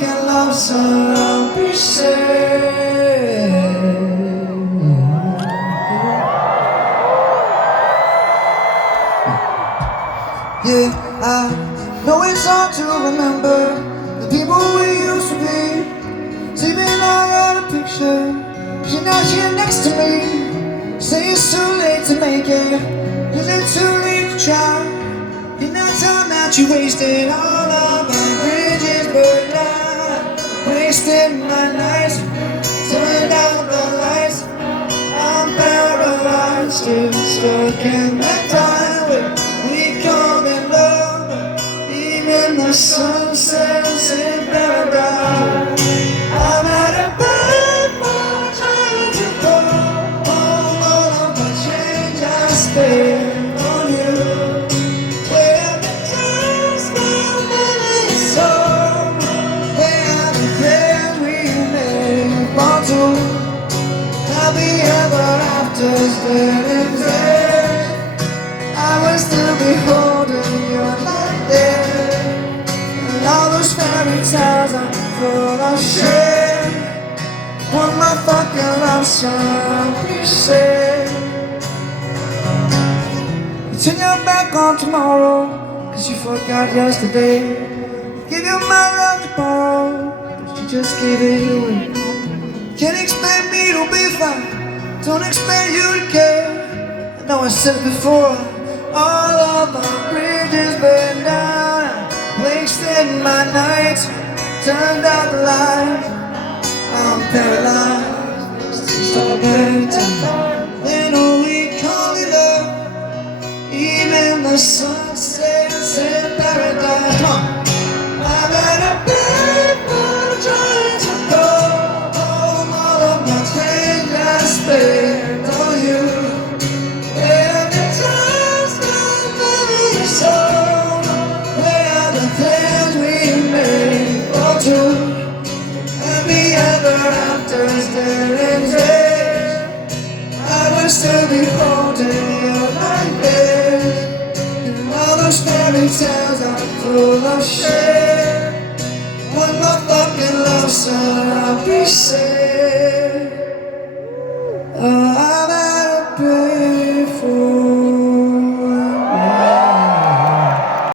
fucking love song I'll be saying. Yeah, I know it's hard to remember the people we used to be. Sleeping out on a picture, you're not here next to me. Say it's too late to make it, is it too late to try? In that time that you wasted, all of my bridges burned down. Wasted my nights, turned out the lights. I'm paralyzed, still stuck in that time where we come in love. Even the sun sets in paradise. I'm at a payphone trying to call all of the change I spent on you. Where the times spent living so, where the plans we made fall to. Happy ever after's dead and dead. I will still be holding you like that. And all those fairy tales are full of shit. One more fucking love song we say. You turn your back on tomorrow, cause you forgot yesterday. Give you my love to borrow, but you just gave it away. Can't expect me to be fine, don't expect you to care. I know I said it before, all of my bridges burned down. I wasted my nights, turned out the lights. I'm paralyzed, stuck in time. Then all we call it love, even the sun sets in paradise. Come on. I'm at a payphone trying to call home all of my change I spent on you. Where the times gone very slow, where the plans we made fall to. Happy ever after's dead and dead. I will still be holding you like this. And all those fairy tales are full of shit. One more fucking love song I'll be saying. Oh, I'm at a